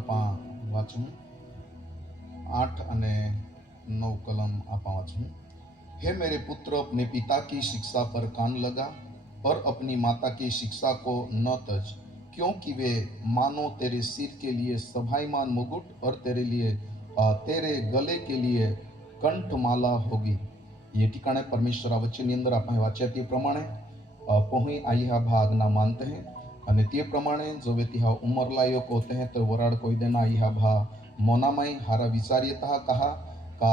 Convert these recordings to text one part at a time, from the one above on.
आपा वाचूं 8 અને 9 कलम आपा वाचूं। हे मेरे पुत्र, अपने पिता की शिक्षा पर कान लगा और अपनी माता की शिक्षा को न तज, क्योंकि वे मानो तेरे सिर के लिए शोभायमान मुकुट और तेरे गले के लिए कंठमाला होगी। ये ठिकाने परमेश्वर वचन ની અંદર આપણે વાંચ્યા તે પ્રમાણે પોહી આયા ભાગના मानते हैं અને તે પ્રમાણે જો વ્યક્તિ ઉંમર લાયક होते हैं तो वराड़ कोई देना आया भा मोनामाई हारा विचार्यता कहा का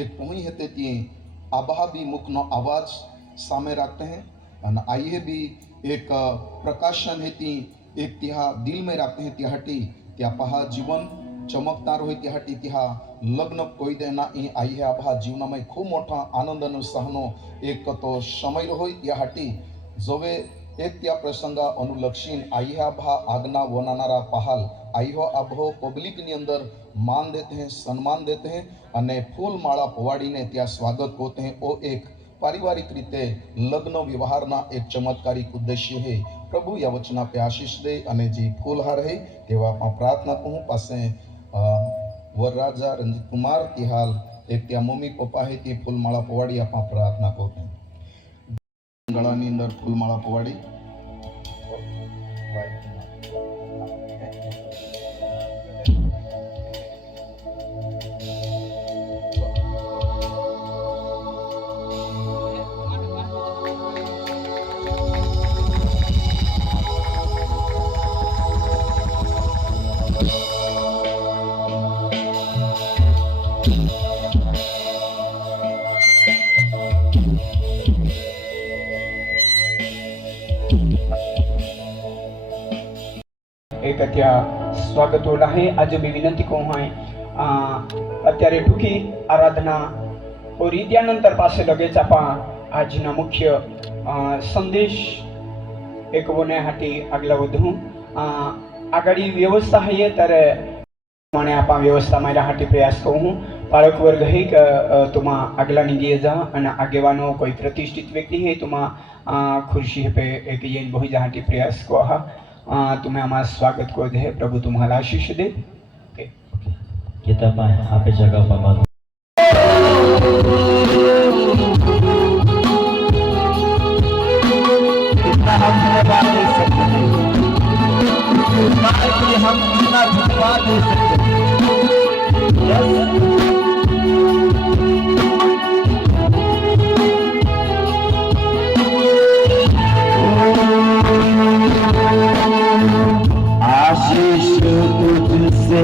एक पोही है ते आबहा भी मुख नो आवाज सामे रखते हैं और आइए भी एक प्रकाशन है ती एक तिहा दिल में रखते हैं तिहाटी त्या पहा जीवन चमकदार हो त्याहाटी तिहा लग्न कोई देना ई आई है आबहा जीवन में खूब मोटा आनंद और सहनो एक तो समय हो त्याहाटी जोवे एक त्या प्रसंग अनुलक्षीन आई है आबहा आज्ञा वनानारा पहाल आई हो आबहो पब्लिक ની અંદર मान देते हैं, सम्मान देते हैं અને ફૂલ માળા પવાડીને ત્યાં સ્વાગત કરते हैं। ओ एक पारिवारिक रीते लग्न व्यवहारना एक चमत्कारिक उद्देश्य है। प्रभु या वचना पे आशीष दे અને જે ફૂલહાર है તેવા આપણે પ્રાર્થના કહું પાસે વરરાજા રંજીત કુમાર तिहाल एक त्या मम्मी पप्पा है તે ફૂલમાળા પવાડી આપણે પ્રાર્થના કરते ગળાની અંદર ફૂલમાળા પવાડી एक अत्या स्वागत होला है। आज मैं विनंती को है अत्यारे टूकी आराधना और त्यानंतर पासे लगेच आपा आजना मुख्य संदेश एक वने हाटी आगला वधू आगाड़ी व्यवस्था है तर माने आपा व्यवस्था मायरा हाटी प्रयास कहूँ बाळक वर्ग है कि तुमा आगला निगे जा अन आगेवानो कोई प्रतिष्ठित व्यक्ति है तुमा खुर्शी पे एक येन बहु जहाटी प्रयास को तुम्हें हमारा स्वागत को दे। प्रभु तुम्हारा आशीष दे। किताब आप जगह पर हम इतना धन्यवाद दे सकते आशीष तुझसे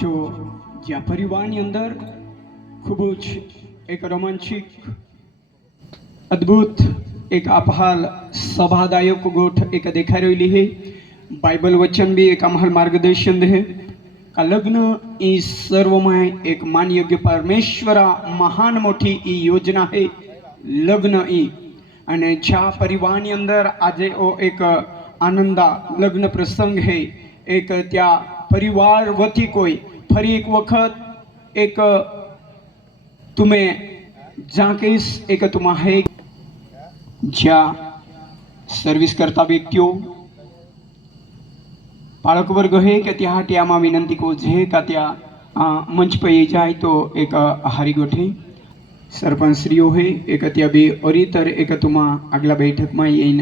जो ज्या परिवार अंदर खूब एक रोमांचिक अद्भुत एक आपहाल सभादायक गोठ एक देखा रही है। बाइबल वचन भी एक आम्हाला मार्गदर्शन है का लग्न ई सर्व में एक मान योग्य परमेश्वरा महान मोटी ई योजना है लग्न ई अने ज्या परिवार अंदर आज ओ एक आनंदा लग्न प्रसंग है एक त्या परिवार वती कोई फरी एक वक्त एक तुम्हें जाकेस एक तुम्हारे ज्या सर्विस करता व्यक्तिओ बाळक वर्ग है कि त्या त्यामा विनंती को जे का त्या मंच पे जाए तो एक हारी गोठे सरपंच श्रीओ है एक त्या बे ओरितर एक तुमा अगला बैठक में येन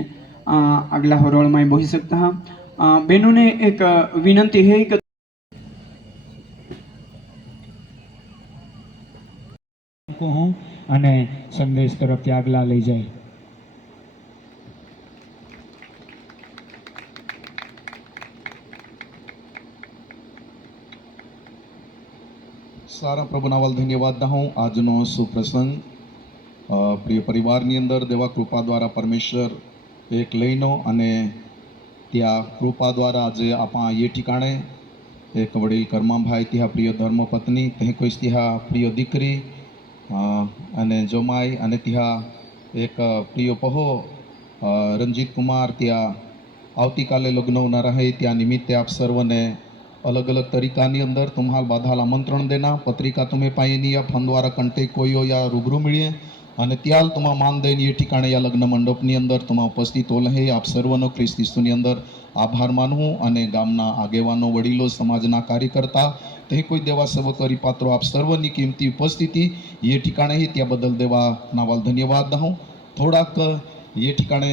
अगला हरोल में बही सकता बहनों ने एक विनंती है कि કહું અને સંદેશ તરફથી આગલા લઈ જાય. સારા પ્રભુના વાલ ધન્યવાદ હું આજનો સુપ્રસંગ પ્રિય પરિવારની અંદર દેવા કૃપા દ્વારા પરમેશ્વર એક લઈનો અને ત્યાં કૃપા દ્વારા આજે આપણા એ ઠिकाणे એક વડીલ કર્માભાઈ ત્યાં પ્રિય ધર્મપત્ની ત્યાં કોઈ ત્યાં પ્રિય દીકરી અને જમાઈ અને ત્યાં એક પ્રિય પહો રંજીત કુમાર ત્યાં આવતીકાલે લગ્ન ન રહે ત્યાં નિમિત્તે આપ સર્વને अलग अलग तरीका नी अंदर तुम्हाल बाधाल आमंत्रण देना पत्रिका तुम्हें पाई नहीं या फोन द्वारा कंटेक्ट कोई हो या रूबरू मिलिए અને ત્યાલ तुम्हा मान दे ये ठिकाणे या लग्न मंडपની અંદર तुम्हा ઉપસ્થિત હોલ હે આપ સર્વનો ખ્રિસ્ત ઈસુની અંદર આભાર માનું અને ગામના આગેવાનો વડીલો સમાજના કાર્યકર્તા તે કોઈ દેવા સેવક પરિપાત્રો આપ સર્વની કિંમતી ઉપસ્થિતિ ये ठिकाणे ही ત્યાં બદલ દેવા નાવાલ ધન્યવાદ હું થોડાક ये ठिकाणे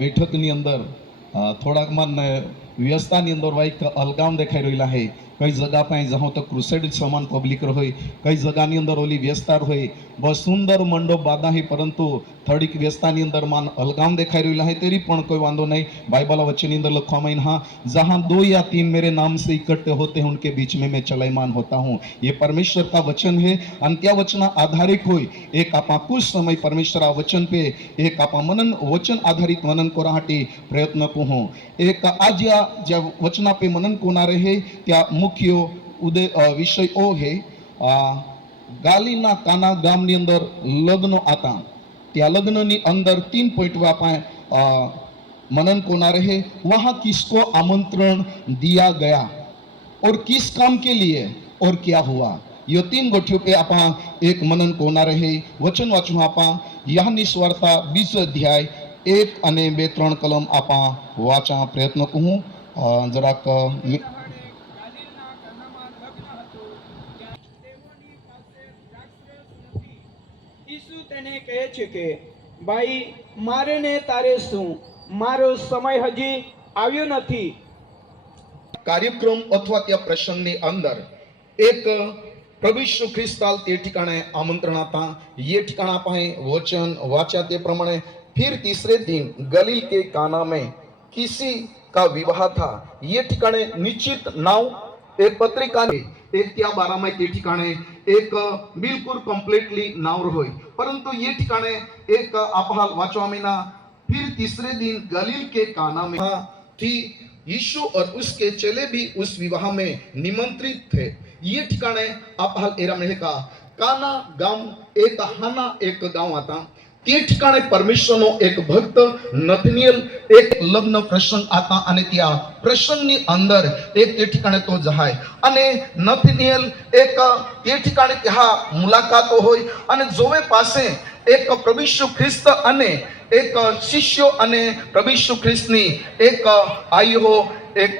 બેઠકની અંદર થોડાક મન વ્યવસ્થાની અંદર વાઈક અલગામ દેખાઈ રહેલા હે કઈ જગા પાસે જહો તો ક્રુસેડ સમાન પબ્લિક હોય કઈ જગાની અંદર ઓલી વ્યવસ્થા હોય બહુ સુંદર મંડપ બાદા હે પરંતુ થોડીક વ્યવસ્થાની અંદર માન અલગામ દેખાઈ રહેલા હે તેરી પણ કોઈ વાંધો નહીં બાइबल वचन अंदर लिखवा हाँ जहाँ 2 या 3 मेरे नाम से इकट्ठे होते हैं उनके बीच में मैं चलायमान होता हूँ ये परमेश्वर का वचन है अंत्या वचन आधारित हो एक आप कुछ समय परमेश्वर आ वचन पे एक आप मनन वचन आधारित मनन कोराहाटी प्रयत्न को हो एक आज ज्या वचना पे मनन कोना रहे त्या मुख्य उदय विषय ओ है गालीना काना गामनी अंदर लग्न आता त्या लग्ननी अंदर 3 पॉइंट वापा मनन कोना रहे वहां किसको आमंत्रण दिया गया और किस काम के लिए और क्या हुआ ये 3 गोठियों पे आपा एक मनन कोना रहे वचन वाचू आपा यह निस्वार्था 20 अध्याय 1 અને 2 3 કલમ આપા વાંચા પ્રયત્ન કહું જરાક ઈસુ તેને કહે છે કે ભાઈ મારે ને તારે શું મારો સમય હજી આવ્યો નથી કાર્યક્રમ અથવા त्या પ્રસંગની અંદર એક प्रभु यीशु ख्रिस्ताल ते ठिकाणे आमंत्रण आता ये ठिकाना पाए वचन वाचा ते प्रमाणे फिर तीसरे दिन गलील के काना में किसी का विवाह था ये ठिकाणे निश्चित नाव एक पत्रिका ने एक त्या 12 में ते ठिकाणे एक बिल्कुल कंप्लीटली नाव रहोय परंतु ये ठिकाणे एक आपहाल वाचवा महीना फिर तीसरे दिन गलील के काना में थी यीशु और उसके चेले भी उस विवाह में निमंत्रित थे ये ठिकाणे आपहाल एरा में का काना गांव एक हाना एक गांव आता તે ઠिकाणे પરમેશ્વરનો એક ભક્ત નથનિયલ એક લગ્ન પ્રસંગ આતા અને ત્યાં પ્રસંગની અંદર એક તે ઠिकाणे તો જહાય અને નથનિયલ એક તે ઠिकाणे ત્યાં મુલાકાતો હોય અને જોવે પાસે એક પ્રભુ ઈસુ ખ્રિસ્ત અને એક શિષ્યો અને પ્રભુ ઈસુ ખ્રિસ્તની એક આયો એક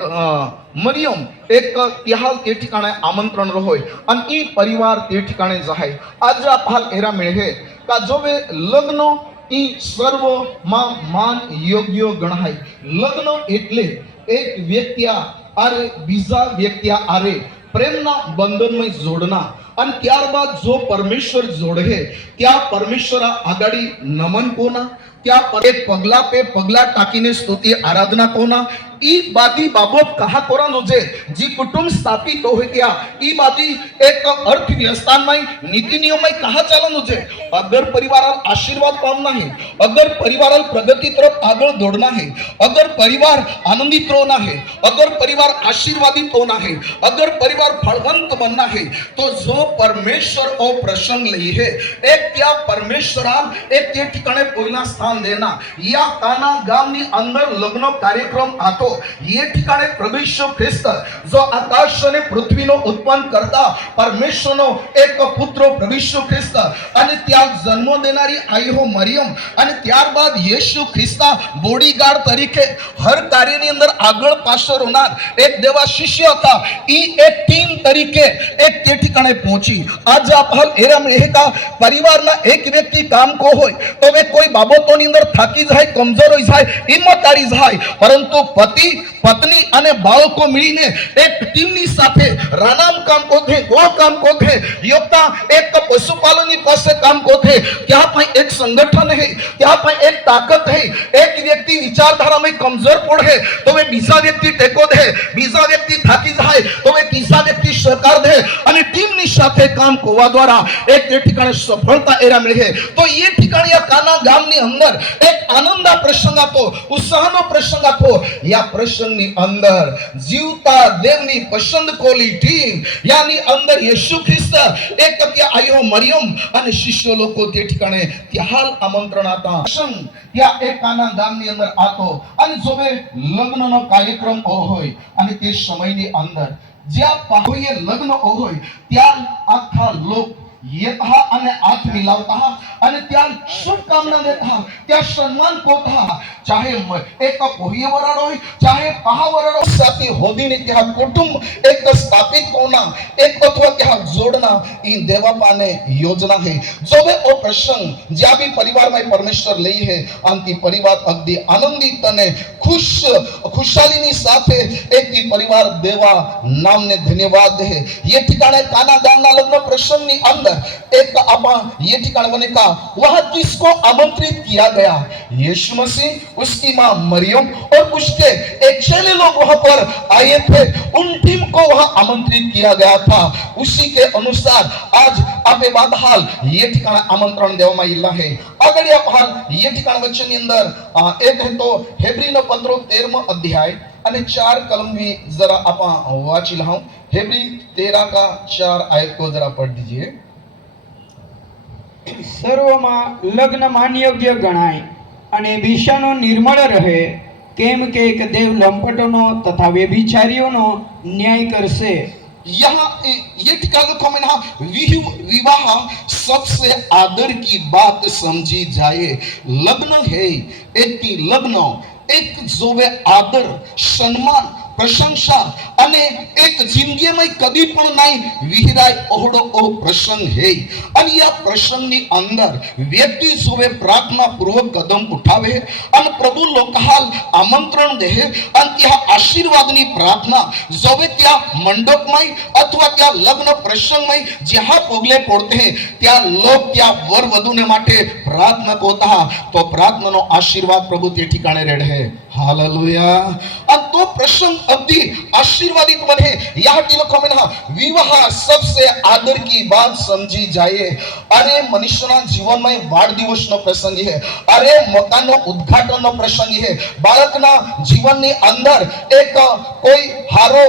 મરિયમ એક ત્યાં તે ઠिकाणे આમંત્રણ રહોય અને ઈ પરિવાર તે ઠिकाणे જહાય આજ આપહાલ એરા મેળે का जो वे लग्न ई सर्व मान योग्य गणाय लग्न एटले एक व्यक्तिया आरे बीजा व्यक्तिया आरे प्रेमना बंधन में जोड़ना અને ત્યારબાદ જો પરમેશ્વર જોડે ત્યાં પરમેશ્વર આગાડી નમન કોના ત્યાં એક પગલા पे પગલા ટાકીને સ્તુતિ આરાધના કોના ई बादी बाबत कहा कोरानो जे जी कुटुंब स्थापित हो गया ई बादी एक अर्थव्यवस्था में नीति नियम में कहा चालनो जे अगर परिवार आशीर्वाद पामना है अगर परिवार प्रगति तरफ आगे दौड़ना है अगर परिवार आनंदित होना है अगर परिवार आशीर्वादित होना है अगर परिवार फलवंत बनना है तो जो परमेश्वर ओ प्रसंग ली है एक क्या परमेश्वर एक ते ठिकाणे कोईना स्थान देना या काना गामनी अंदर लग्न कार्यक्रम आतो ये ठिकाणे प्रभु यीशु ख्रिस्त जो आकाश અને પૃથ્વીનો ઉત્પન્ન કરતા પરમેશ્વરનો એક પુત્ર પ્રભુ यीशु ખ્રિસ્ત અને ત્યાં જન્મ દેનારી આઈહો મરિયમ અને ત્યારબાદ યેશુ ખ્રિસ્ત બોડીગાર્ડ તરીકે હર કાર્યની અંદર આગળ પાછળ હોનાર એક દેવા શિષ્ય હતા ઈ એક ટીમ તરીકે એક તે ठिकाणे પહોંચી आज आप हल एरम रहेगा परिवारना एक व्यक्ति काम को होय तो वे कोई बाबतोनी अंदर થાકી જાય કમજોર હોઈ જાય હિંમત હારી જાય પરંતુ પતિ પતિ પત્ની અને બાળકો મળીને એક ટીમની સાથે રાનામ કામ કોથે ગો કામ કોથે યોગતા એક પશુપાલનની પાસે કામ કોથે ત્યાં પણ એક સંગઠન है ત્યાં પણ એક તાકાત है એક વ્યક્તિ વિચારધારામાં કમજોર પડે તો એ બીજા વ્યક્તિ ટેકો દે બીજા વ્યક્તિ થાકી જાય તો એ ત્રીજા વ્યક્તિ સહકાર દે અને ટીમની સાથે કામ કરવા દ્વારા એક ઠिकाणे સફળતા એરા મળે તો એ ઠिकाणे આ કાના ગામની અંદર એક આનંદના પ્રસંગ હતો ઉત્સાહનો પ્રસંગ હતો યા પ્રસંગની અંદર જીવતા દેવની પસંદ કોલી ટીમ યાની અંદર યેસુ ખ્રિસ્ત એક ત્યાં આયો મરિયમ અને શિષ્યો લોકો તે ઠिकाणे ત્યાં હાલ આમંત્રણ હતા પ્રસંગ ત્યાં એક કાના ગામની અંદર આતો અને જોવે લગ્નનો કાર્યક્રમ હોય અને તે સમયની અંદર જ્યાં પાહોએ લગ્ન હોય ત્યાં આખા લોક येता અને હાથ મિલાવતા અને ત્યાં શુભકામના દેતા ત્યાં સન્માન કોતા ચાહે એક કોઈએ વરાડ હોય ચાહે પહા વરાડ હોય સાથે હોદીને ત્યાં કુટુંબ એક સ્થાપિત કોના એક અથવા ત્યાં જોડના ઈ દેવાપાને યોजना है जो वे ओ प्रसंग ज्या भी परिवार में परमेश्वर लई है अंति परिवार अगदी आनंदित અને खुशहालीની સાથે એકથી પરિવાર દેવા નામને ધન્યવાદ દે ये ठिकाने काना गामना लग्न प्रसंगની અંદર एक आपा ये ठिकाना बने का वहां किसको आमंत्रित किया गया यीशु मसीह उसकी मां मरियम और उसके एक चेले लोग वहां पर आए थे उन टीम को वहां आमंत्रित किया गया था उसी के अनुसार आज आपे बाद हाल ये ठिकाना आमंत्रण देवामां आयेला है આગળ હાલ ये ठिकाना वचनની અંદર એક है तो हेब्रीનો પત્રો 13મો અધ્યાય અને 4 કલમ भी जरा आप वाची लाओ हेब्री 13 का 4 आयत को जरा पढ़ दीजिए સર્વમાં લગ્ન માન્યોગ્ય ગણાય અને વિષાનો નિર્મળ રહે કેમ કે એક દેવ લંપટોનો તથા વ્યભિચારીઓનો ન્યાય કરશે यहाँ ये ठिकाना को मैंने विवाह सबसे आदर की बात समझी जाए लग्न है एक लग्न एक जो वे आदर सम्मान प्रशंसा અને એક જિંદગીમાં કદી પણ નહીં વિહરાય ઓહડો ઓ પ્રસંગ હે અને આ પ્રસંગની અંદર વ્યક્તિ જોવે પ્રાર્થના પૂર્વક કદમ ઉઠાવે અને પ્રભુ લોકહાલ આમંત્રણ દે અને ત્યાં આશીર્વાદની પ્રાર્થના જોવે ત્યાં મંડપમાં અથવા ત્યાં લગ્ન પ્રસંગમાં જ્યાં પગલે પડતે ત્યાં લોક ત્યાં વર વધુને માટે પ્રાર્થના કોતા તો પ્રાર્થનાનો આશીર્વાદ પ્રભુ તે ઠिकाणे રેડે હાલેલુયા અને તો પ્રસંગ अवधि आशीर्वादित बने यहाँ की लोग में विवाह सबसे आदर की बात समझी जाए अरे मनुष्यना जीवन में वाड़ दिवस नो प्रसंग है अरे मकान नो उद्घाटन नो प्रसंग है बाळकना जीवन ની અંદર એક કોઈ હારો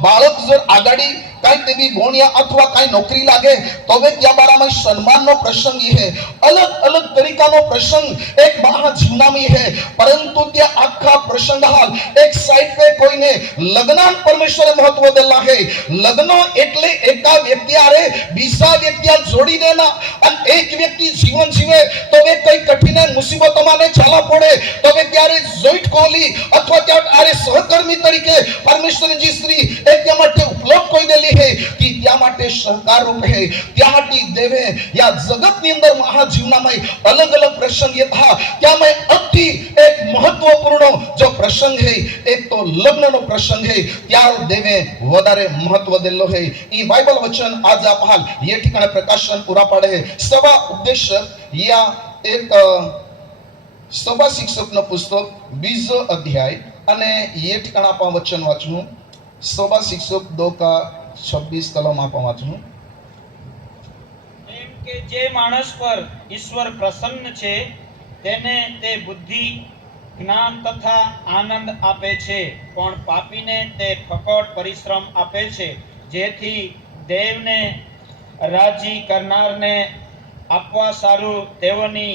બાળક જો આગાડી કઈ તેવી ભોણિયા અથવા કઈ નોકરી લાગે તો હવે ત્યાં બારામાં સન્માનનો પ્રસંગ है अलग अलग तरीकाનો પ્રસંગ એક મહા જીવનામી है परंतु ત્યાં આખા પ્રસંગ હાલ એક સાઈડ पे કોઈને લગ્નાન પરમેશ્વરે મહત્વ દેલા है લગ્ન એટલે એકા વ્યક્તિ આરે બીજા વ્યક્તિ જોડી દેના અને એક વ્યક્તિ જીવન જીવે તો વે કઈ કઠિન મુસીબતોમાં ને ચાલા પડે તો વે ત્યારે જોઈન્ટ કોલી અથવા ત્યાં આરે સહકર્મી તરીકે પરમેશ્વરજી શ્રી એક ત્યાં માટે ઉપલબ્ધ કોઈ દેલી है कि त्या माटे सहकार रूप है त्याटी देवे या जगत ની અંદર મહા જીવનામાં अलग अलग प्रसंग ये था क्या मैं अति एक महत्वपूर्ण जो प्रसंग है एक तो लग्न नो प्रसंग है त्यार देवे વધારે महत्व देलो है ई बाइबल वचन आज आप हाल ये ठिकाणे प्रकाशन पूरा पड़े सभा उपदेशक या एक सभा शिक्षक नो पुस्तक 20 अध्याय અને ये ठिकाणा आप वचन वाचनु सभा शिक्षक 2 का 26 कलम आप वाचनु એમ કે જે માણસ પર ઈશ્વર પ્રસન્ન છે તેને તે બુદ્ધિ જ્ઞાન તથા આનંદ આપે છે પણ પાપીને તે ફકડ પરિશ્રમ આપે છે જેથી દેવને રાજી કરનારને આપવા સારું તેઓની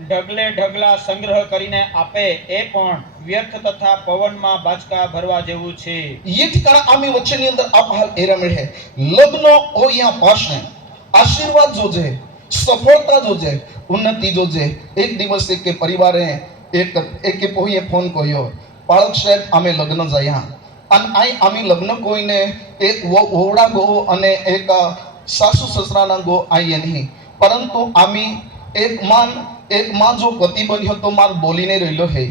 ઢગલે ઢગલા સંગ્રહ કરીને આપે એ પણ વ્યર્થ તથા પવનમાં બાચકા ભરવા જેવું છે ये ठिकाना आम्ही वचनની અંદર आप हाल एरा में है लग्न ओ यहाँ पास है आशीर्वाद जो जे सफलता जो जे उन्नति जो जे एक दिवस एक के परिवारे एक के पोये फोन कोयो पाळक साहेब आम्ही लग्न जाया અને આઈ આમી લગ્ન કોઈને એક ઓવડા ગો અને એક સાસુ સસરાના ગો આઈએ નહીં પરંતુ આમી એક માન जो पति बन्यो तो मार बोलीने रहिलो है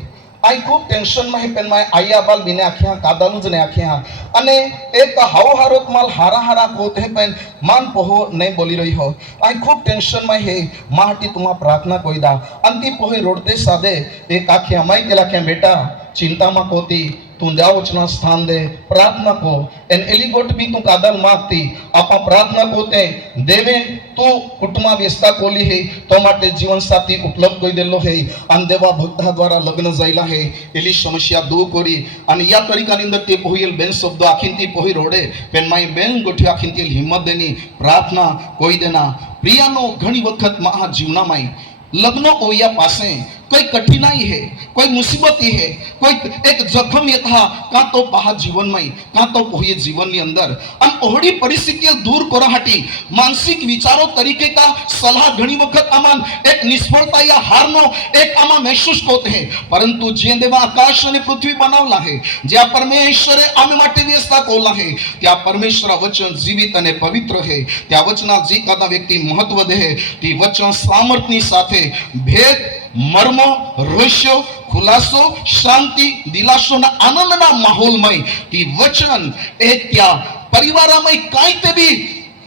आई खूब टेंशन में है पेन में आया बाल बिने आख्या कादालू जने आख्या अने एक हाउ हारोत माल हारा हारा कोते है पेन मान पोहो नहीं बोली रही हो आई खूब टेंशन में है माटी तुमा प्रार्थना कोई दा अंति पोहे रोडते सादे एक आख्या माई के लाख्या बेटा चिंता मा कोती तू द्या वचना स्थान दे प्रार्थना को एन एलिगोट भी तू कादल मागती आपा प्रार्थना कोते देवे तू कुटुंबा व्यस्ता कोली है तो माटे जीवन साथी उपलब्ध कोई देलो है अन देवा भक्ता द्वारा लग्न जायला है एली समस्या दूर करी अन या तरीकानी अंदर ते पोहिल बेन शब्द आखिनती पोही रोडे पेन माई बेन गोठी आखिनती हिम्मत देनी प्रार्थना कोई देना प्रियानो घणी वखत महा जीवना माई लग्नो ओया पासे कोई कठिनाई है कोई मुसीबती है कोई एक जखम यथा का तो पहा जीवन में का तो पोहे जीवन ની અંદર અને ઓહડી પરિસ્થિતિઓ દૂર કરવાહાટી માનસિક વિચારો તરીકે का સલાહ ઘણી વખત આમાં એક નિષ્ફળતા या હારનો એક આમાં મહેસૂસ હોતે है परंतु જે દેવા આકાશ અને પૃથ્વી બનાવલા है જ્યાં પરમેશ્વરે આમે માટે વ્યવસ્થા કોલા है ત્યાં પરમેશ્વર વચન જીવિત અને પવિત્ર है ત્યાં વચના જે કાદા વ્યક્તિ મહત્વ દે है તે વચન સામર્થ્યની સાથે ભેદ मर्म रहस्य खुलासो शांति दिलासो ना आनंद ना माहौल में की वचन एक क्या परिवार में काई ते भी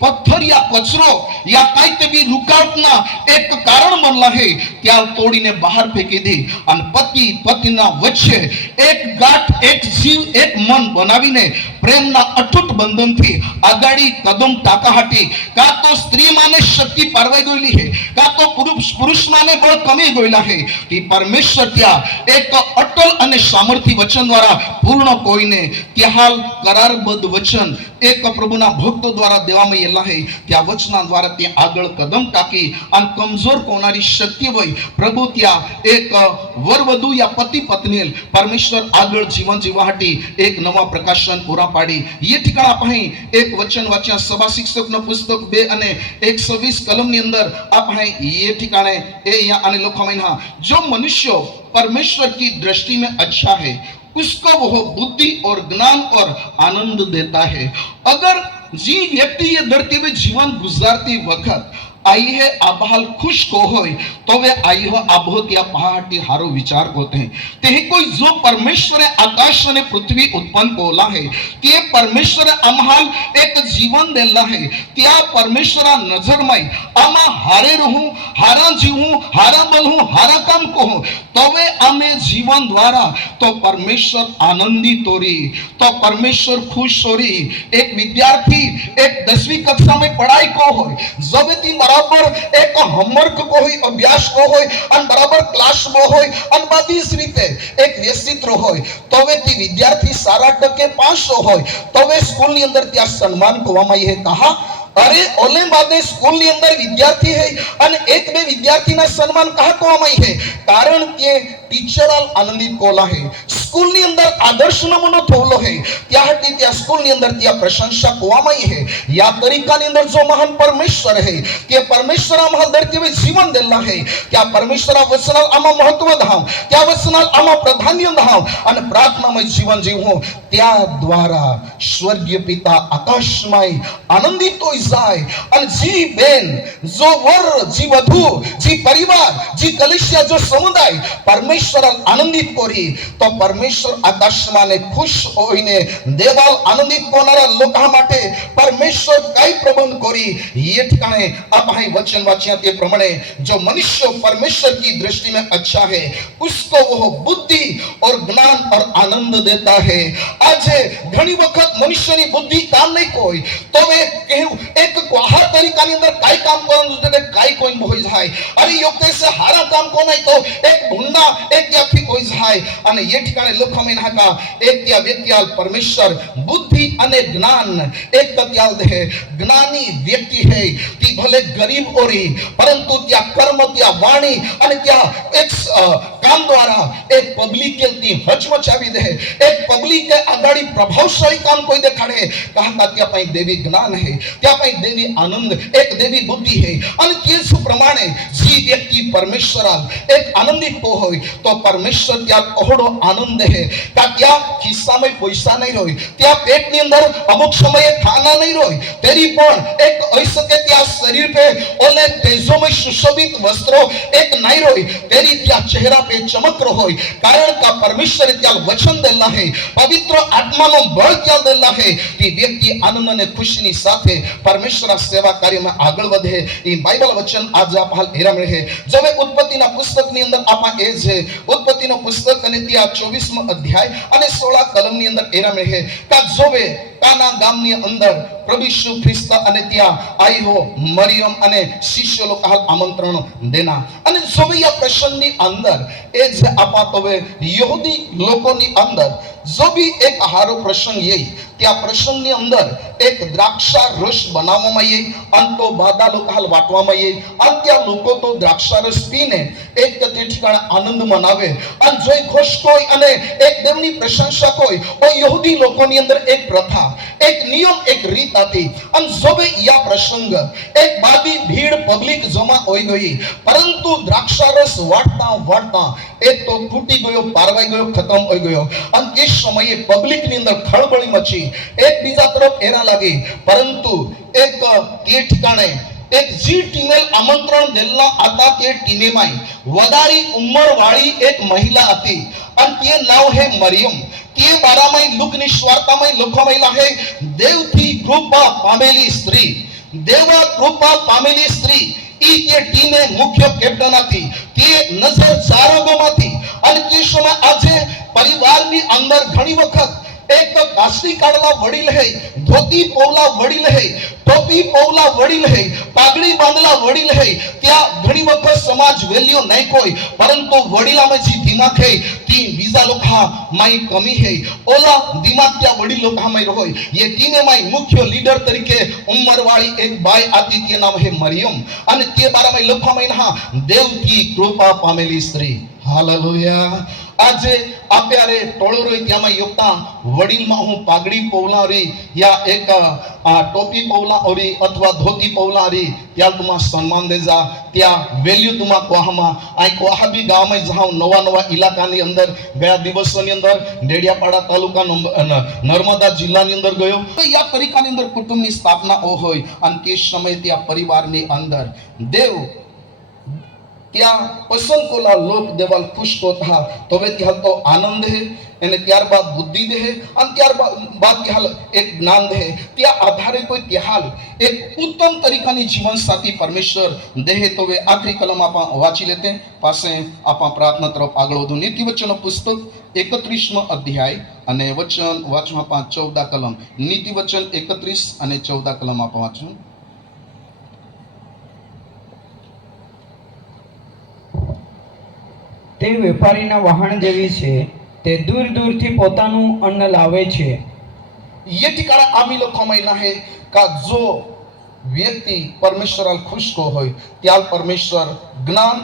पत्थर या कचरो या काई ते भी रुकावट ना एक कारण बनला है त्या तोड़ीने बाहर फेंकी दी अन पति पत्नीना वच्चे एक गांठ एक जीव एक मन बनावीने प्रेमना अटूट बंधन थी आगाड़ी कदम टाकाहाटी का तो स्त्री माने शक्ति पारवाई गईली है का तो पुरुष माने बळ कमी गईला है कि परमेश्वर त्या एक अटल अने सामर्थ्य वचन द्वारा पूर्ण कोईने त्याहाल करारबद्ध वचन एक प्रभुना भक्तो द्वारा देवामां येला है त्या वचना द्वारा ते आगळ कदम टाकी अन कमजोर कोणारी शक्ति होय प्रभु त्या एक वरवधू या पति पत्नी परमेश्वर आगळ जीवन जीवाहाटी एक नवा प्रकाशन पूरा पाड़ी ये ठिकाणा पाही एक वचन वाच्या सभा शिक्षक न पुस्तक 2 અને 120 कलम ની અંદર आप पाही ये ठिकाणे ए या અને લખવામાં जो मनुष्य परमेश्वर की दृष्टि में अच्छा है उसको वह बुद्धि और ज्ञान और आनंद देता है अगर जी व्यक्ति ये धरती में जीवन गुजारती वक्त आई है आबाल खुश को होय तो वे आई हो आबोत या पहाटी हारो विचार होते हैं ते कोई जो परमेश्वर आकाश ने पृथ्वी उत्पन्न कोला है ते परमेश्वर अमहाल एक जीवन देला है त्या परमेश्वर नजर में आमा हारे रहूं हारा जीवूं हारा बोलूं हारा काम कहूं तो वे आमे जीवन द्वारा तो परमेश्वर आनंदित होरी तो परमेश्वर खुश होरी एक विद्यार्थी एक 10वीं कक्षा में पढ़ाई को होय जब ती बराबर एक होमवर्क को होय अभ्यास को होय अन बराबर क्लास में होय अन बादी इस रीते एक व्यवस्थित होय तो वे ती विद्यार्थी 7% पास होय तो वे स्कूल ની અંદર ત્યાં સન્માન કરવામાં આવે કहा अरे ओले बादे स्कूल ની અંદર વિદ્યાર્થી है અને એક બે વિદ્યાર્થીના સન્માન કહા કરવામાં આવે है કારણ કે ટીચર આનંદિત કોલા है स्कूल ની અંદર આદર્શ નમૂનો થોલો है ત્યાંથી ત્યાં સ્કूल ની અંદર ત્યાં પ્રશંસા કરવામાં આવી है या તરીકાની અંદર जो महान परमेश्वर है કે પરમેશ્વર આમાં ધરતી में जीवन દેલા है क्या परमेश्वर वचनाल आमा महत्व धाम क्या वचनाल आमा प्राधान्य धाम અને પ્રાર્થનામય જીવન જીવવું त्या द्वारा स्वर्गीय पिता आकाशमय आनंदित हो जाए और जी बेन जो वर जी वधु जी परिवार जी कलिसिया जो समुदाय परमेश्वर आनंदित कोरी तो परमेश्वर आकाशमा ने खुश होईने देवाल आनंदित कोनारा लोका माटे परमेश्वर काय प्रबंध कोरी ये ठिकाणे आप हाई वचन वाच्या ते प्रमाणे जो मनुष्य परमेश्वर की दृष्टि में अच्छा है उसको वो बुद्धि और ज्ञान और आनंद देता है आज घणी वखत मनुष्यनी बुद्धि काम नहीं कोई तो वे कहूं एक कोहा तरीकानी अंदर काय काम करन जुते काय कोई होई जाय अरे योग्य से हारा काम को नहीं तो एक भुंडा एक याफी कोई जाय અને ये ठिकाणे लोखमेन हाका एक त्या व्यक्तियाल परमेश्वर बुद्धि અને ज्ञान एक तत्याल दे ज्ञानी व्यक्ति है ती भले गरीब ओरी परंतु त्या कर्म त्या वाणी અને त्या एक काम द्वारा एक पब्लिक के ती हचमचावी दे एक पब्लिक के आगाड़ी प्रभावशाली काम कोई देखाड़े कहा त्या पई देवी ज्ञान है त्या पई देवी आनंद एक देवी बुद्धि है અને તે જ પ્રમાણે જે વ્યક્તિ પરમેશ્વર એક આનંદિત હોય તો પરમેશ્વર ત્યાં ઓહડો આનંદ है का ત્યાં ખિસ્સામાં પૈસા નહીં હોય ત્યાં પેટની અંદર અમુક સમયે ખાના નહીં હોય તેરી પણ એક હોઈ શકે ત્યાં શરીર पे ઓલે તેજોમય સુશોભિત વસ્ત્રો એક નહીં હોય તેરી ત્યાં ચહેરા पे ચમકરો હોય, કારણ કે પરમેશ્વરે ત્યાં વચન દેલા હે, પવિત્ર આત્માનો બળ ત્યાં દેલા હે, તે વ્યક્તિ આનંદ અને ખુશીની સાથે પરમેશ્વરના સેવા કાર્યમાં આગળ વધે. એ બાઇબલ વચન આજે આપ હાલ હેરા મળે. જો હવે ઉત્પત્તિના પુસ્તકની અંદર આપા એ છે, ઉત્પત્તિનો પુસ્તક અને ત્યાં 24મો અધ્યાય અને 16 કલમની અંદર હેરા મળે કે જોવે કાના ગામની અંદર પ્રભુ ઈસુ ખ્રિસ્ત અને ત્યાં आई हो मरियम અને શિષ્ય લોકો હાલ આમંત્રણ દેના. અને જોવે આ પ્રસંગની અંદર એ જે આપા તો યહૂદી લોકોની અંદર જો બી એક હારો પ્રસંગ યે, ત્યાં પ્રસંગની અંદર એક દ્રાક્ષા રસ બનાવવામાં યે, અંતો બાદા લોકો હાલ વાટવામાં યે, અને ત્યાં લોકો તો દ્રાક્ષા રસ પીને એક તે ઠીકાણે આનંદ મનાવે અને જોઈ ખુશ કોઈ અને એક દેવની પ્રશંસા કોઈ. ઓ યહૂદી લોકોની અંદર એક પ્રથા, એક નિયમ, એક રીત હતી. અને જોવે આ પ્રસંગ એક બાદી ભીડ પબ્લિક જમા હોઈ ગઈ, પરંતુ દ્રાક્ષા રસ વાટતા વાટતા એક તો તૂટી ગયો, પારવાઈ ગયો, ખતમ હોઈ ગયો. અને તે સમયે પબ્લિક ની અંદર ખળબળી મચી, એક બીજા તરફ એરા લાગી. પરંતુ એક તે ઠિકાણે એક જી ટીમે આમંત્રણ દેલા હતા, તે ટીમેમાં વધારી ઉંમર વાળી એક મહિલા હતી અને તે નામ હે મરિયમ. તે બારામાં લુકની સ્વાર્થમાં લખવામાં હે દેવથી કૃપા પામેલી સ્ત્રી, દેવા કૃપા પામેલી સ્ત્રી. ઈ તે ટીમે મુખ્ય કેપ્ટન હતી, તે નજર ચારગોમાંથી. અને તે સમય આજે પરિવારની અંદર ઘણી વખત એક તો કાસ્તી કાઢલા વડીલ હે, ધોતી પૌલા વડીલ હે, ટોપી પૌલા વડીલ હે, પાઘડી બાંધલા વડીલ હે. ત્યાં ઘણી વખત સમાજ વેલ્યુ નહીં કોઈ, પરંતુ વડીલામાં જે દિમાગ હે તે બીજા લોકા માઈ કમી હે. ઓલા દિમાગ ત્યાં વડીલ લોકા માં હોય. ये टीमे માં મુખ્ય લીડર તરીકે ઉંમરવાળી એક બાઈ આતી, તે નામ હે મરિયમ. અને તે બારામાં લખવામાં હા દેવથી કૃપા પામેલી સ્ત્રી. હાલેલુયા. આજે આપ્યારે ટોળો રોય ત્યાંમાં યોગતા વડીલમાં હું પાઘડી પૌલા રી યા એક ટોપી પૌલા ઓરી અથવા ધોતી પૌલા રી ત્યાં તુમા સન્માન દેજા, ત્યાં વેલ્યુ તુમા કોહામાં. આ કોહાબી ગામમાં જાઉં નવા નવા ઇલાકાની અંદર ગયા દિવસોની અંદર ડેડિયાપાડા તાલુકા નર્મદા જિલ્લાની અંદર ગયો. તો આ તરીકાની અંદર કુટુંબની સ્થાપના હોય અને તે સમય ત્યાં પરિવારની અંદર દેવ ત્યાં પસંદ કોલા લોક દેવાલ ખુશ તો થા. તો હવે ત્યાં તો આનંદ હે, અને ત્યારબાદ બુદ્ધિ દે અને ત્યારબાદ ત્યાં એક જ્ઞાન દે. ત્યાં આધારે કોઈ ત્યાં એક ઉત્તમ તરીકાની જીવન સાથી પરમેશ્વર દેહ. તો હવે આખરી કલમ આપા વાંચી લેતે, પાસે આપા પ્રાર્થના તરફ આગળ વધુ. નીતિ વચનો પુસ્તક 31મો અધ્યાય અને વચન વાંચવા આપા 14 કલમ. નીતિ વચન 31 અને 14 કલમ આપા વાંચું. તે વેપારીના વહાણ જેવી છે, તે દૂર દૂરથી પોતાનું અન્ન લાવે છે. ये ठिकाना आम्ही लोकांना आहे का जो व्यक्ती परमेश्वराला खुश को होय, त्या परमेश्वर ज्ञान,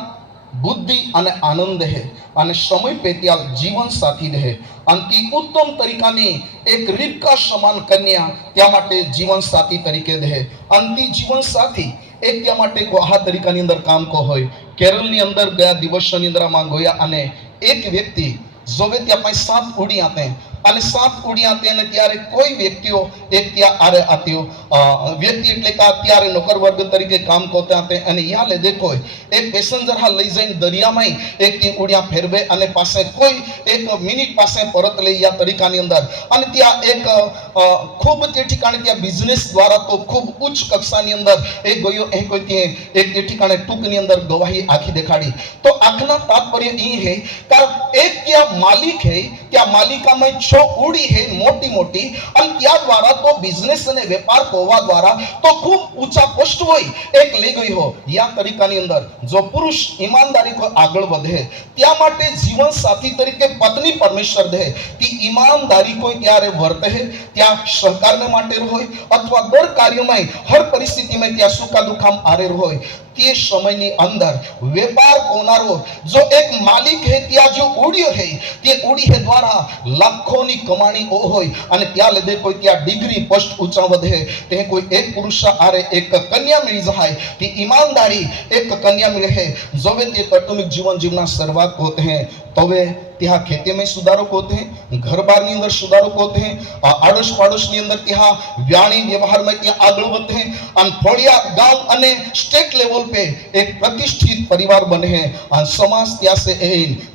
बुद्धी અને આનંદ હે અને સમય પે ત્યાં જીવન સાથી રહે. અંતિ ઉત્તમ તરીકાની એક રીબકા સમાન કન્યા ત્યાં માટે જીવન સાથી તરીકે રહે. અંતિ જીવન સાથી એક ત્યાં માટે કોહા તરીકાની અંદર કામ કો હોય. કેરળની અંદર ગયા દિવસોની અંદર આમાં ગયા અને એક વ્યક્તિ જોવે ત્યાં પાસે 7 ઉડી આતે અને 7 ઉડી આતે અને ત્યારે કોઈ વ્યક્તિઓ એક ત્યાં આરે આત્યો વ્યક્તિ એટલે કે ત્યારે નોકર વર્ગ તરીકે કામ કરતા હતા. અને યા લે દેખો એક પેસેન્જર હા લઈ જઈને દરિયામાં એક થી ઉડિયા ફેરવે અને પાસે કોઈ એક મિનિટ પાસે પરત લઈ યા તરીકાની અંદર. અને ત્યાં એક ખૂબ તે ઠિકાણે ત્યાં બિઝનેસ દ્વારા તો ખૂબ ઉચ્ચ કક્ષાની અંદર એ ગયો. એ કોઈ ત્યાં એક તે ઠિકાણે ટૂંકની અંદર ગવાહી આખી દેખાડી. તો આખના તાત્પર્ય એ હે કે એક ત્યાં માલિક હે, ત્યાં માલિકામાં 6 ઉડી હે મોટી મોટી, અને ત્યાં દ્વારા તો બિઝનેસ અને વેપાર હોવા દ્વારા તો ખૂબ ઊંચા પોસ્ટ હોય એક લઈ ગઈ હો. યા તરીકાની અંદર જો પુરુષ ઈમાનદારી કોઈ આગળ વધે ત્યાં માટે જીવન સાથી તરીકે પત્ની પરમેશ્વર દે. તે ઈમાનદારી કોઈ ત્યારે વર્તે ત્યાં સહકારને માટે હોય અથવા દર કાર્યમાં હર પરિસ્થિતિમાં ત્યાં સુખા દુખામ આરે હોય. તે સમયની અંદર વેપાર કોનારો જો એક માલિક હે ત્યાં જો ઉડ્યો હે તે ઉડી હે દ્વારા લાખોની કમાણી હોય અને ત્યાં લીધે કોઈ ત્યાં ડિગ્રી પોસ્ટ ઊંચા વધે. તે કોઈ એક પુરુષ આરે એક કન્યા મળી જાય, તે ઈમાનદારી એક કન્યા મળે હે. જોવે તે કૌટુંબિક જીવન જીવના શરૂઆત હોતે હે. તોવે ત્યાં ખેતીમાં સુધારક હોતે हैं, घर बार ની અંદર સુધારક હોતે हैं, આડોશ પાડોશ ની અંદર ત્યાં વ્યાણી વ્યવહારમાં ત્યાં આગળ વધते हैं અને ફળિયા गांव અને स्टेट लेवल पे एक प्रतिष्ठित परिवार बने हैं और समाज त्या से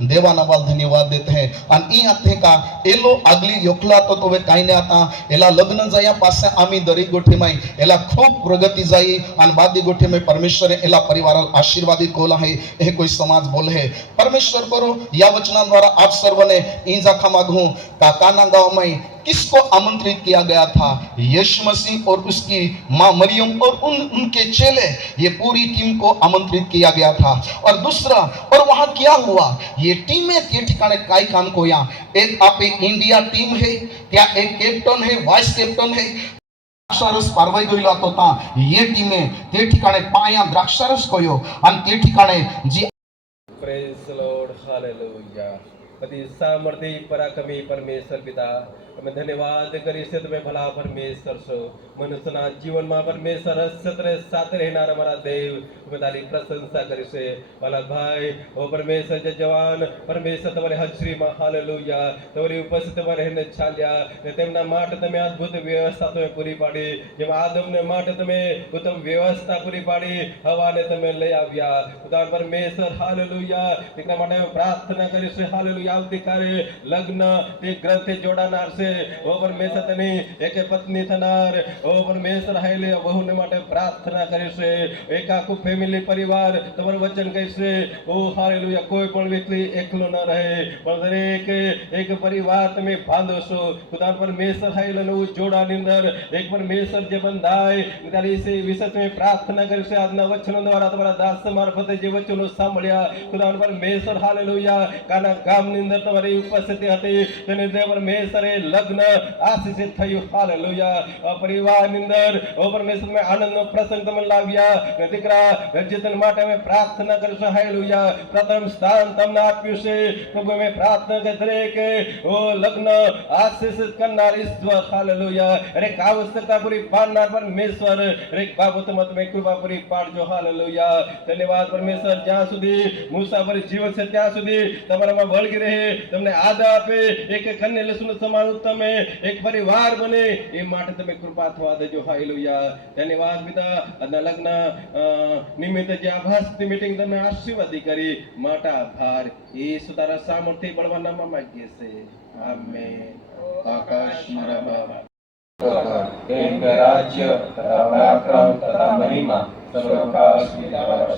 देवाना वाल धन्यवाद देते हैं और ई आते का एलो आगली योखला तो वे काई ने आता एला लग्न जाया पासे आमी दरी गोठी में एला खूब प्रगति जाई और बादी गोठी में परमेश्वर एला परिवार आशीर्वादित कोला है ए कोई समाज बोले है परमेश्वर करो या वचना द्वारा आप सर्वने ई जाखा मांगू का काना गांव में किसको आमंत्रित किया गया था? यीशु मसीह और उसकी मां मरियम और उनके चेले, ये पूरी टीम को आमंत्रित किया गया था। और दूसरा, और वहां क्या हुआ? ये टीमें ये ठिकाने काई काम को यहाँ एक आप एक इंडिया टीम है, क्या एक कैप्टन है, वाइस कैप्टन है, द्राक्षारस पारवाई गયેલો હતો તા ये टीमे તે ठिकाणे પાયા દ્રાક્ષારસ કયો અને તે ठिकाणे જે પ્રેઝ ધ લોર્ડ હાલેલુયા અતિ સામર્થ્ય પરાક્રમી પરમેશ્વર પિતા અમે ધન્યવાદ કરી છે તમે ભલા પરમેશ્વર છો મનુષ્યના જીવનમાં પરમેશ્વર સતરે સાથે રહેનાર અમારા દેવ અમે તારી પ્રશંસા કરી છે ભલા ભાઈ ઓ પરમેશ્વર જે જવાન પરમેશ્વર તમારી હાજરીમાં હાલેલુયા તમારી ઉપસ્થિત તમારે એને ચાલ્યા ને તેમના માટે તમે અદ્ભુત વ્યવસ્થા તમે પૂરી પાડી જેમ આદમને માટે તમે ઉત્તમ વ્યવસ્થા પૂરી પાડી હવાને તમે લઈ આવ્યા ઉદાહરણ પરમેશ્વર હાલેલુયા તેના માટે અમે પ્રાર્થના કરી છે હાલેલુયા આવતીકાલે લગ્ન તે ગ્રંથે જોડાનાર છે ઓ પરમેશ્વર તેની એક પત્ની થનાર ઓ પરમેશ્વર હાલે બહુને માટે પ્રાર્થના કરી છે એક આખું ફેમિલી પરિવાર તમારું વચન કહે છે ઓ હાલેલુયા કોઈ પણ વ્યક્તિ એકલો ન રહે પણ દરેક એક પરિવાર તમે બાંધો છો ખુદા પરમેશ્વર હાલે નું જોડાની અંદર એક પરમેશ્વર જે બંધાય તારી સે વિશે તમે પ્રાર્થના કરી છે આજના વચનો દ્વારા તમારા દાસ મારફતે જે વચનો સાંભળ્યા ખુદા પરમેશ્વર હાલેલુયા કાના ગામની અંદર તમારી ઉપસ્થિતિ હતી તેને દેવ પરમેશ્વરે લગ્ન આશીષિત થયું હાલેલુયા પરિવારની અંદર ઓ પરમેશ્વર મેં આનંદનો પ્રસંગ તમે લાવ્યા ને દીકરા રજિતન માટે અમે પ્રાર્થના કરીશું હાલેલુયા પ્રથમ સ્થાન તમને આપ્યું છે પ્રભુ અમે પ્રાર્થના કરી દરેક ઓ લગ્ન આશીષિત કરનાર ઈશ્વર હાલેલુયા દરેક આવશ્યકતા પૂરી પાડનાર પરમેશ્વર દરેક બાબતમાં તમે કૃપા પૂરી પાડજો હાલેલુયા ધન્યવાદ પરમેશ્વર જ્યાં સુધી મુસાફરી જીવન છે ત્યાં સુધી તમારામાં વળગી રહે તમને આદા આપે એક કન્યા લસુન સમાન उत्तम एक परिवार बने ये माटे तमे कृपा थवा देजो हालेलुया धन्यवाद पिता अदना लग्न निमित्त जे आभासनी मीटिंग तमे आशीर्वादी करी माटा आभार येशु तारा सामर्थ्य बलवान नामમાં માંગીએ છે આમેન આકાશ મારા બાપ इनका राज्य तथा पराक्रम तथा महिमा सर्वकाश की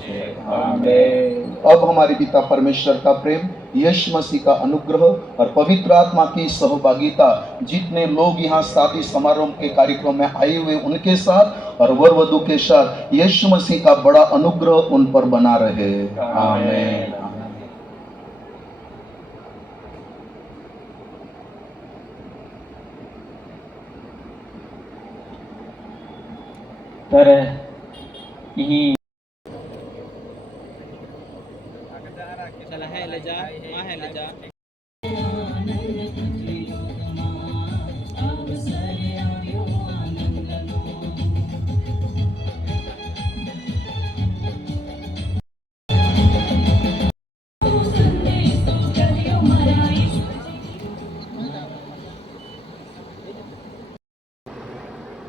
है आमीन। अब हमारे पिता परमेश्वर का प्रेम, यीशु मसीह का अनुग्रह और पवित्र आत्मा की सहभागिता जितने लोग यहाँ शादी समारोह के कार्यक्रम में आए हुए उनके साथ और वर वधु के साथ यीशु मसीह का बड़ा अनुग्रह उन पर बना रहे आमीन। तर ही चला है ले जा वहाँ है ले जा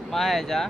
वहाँ है जा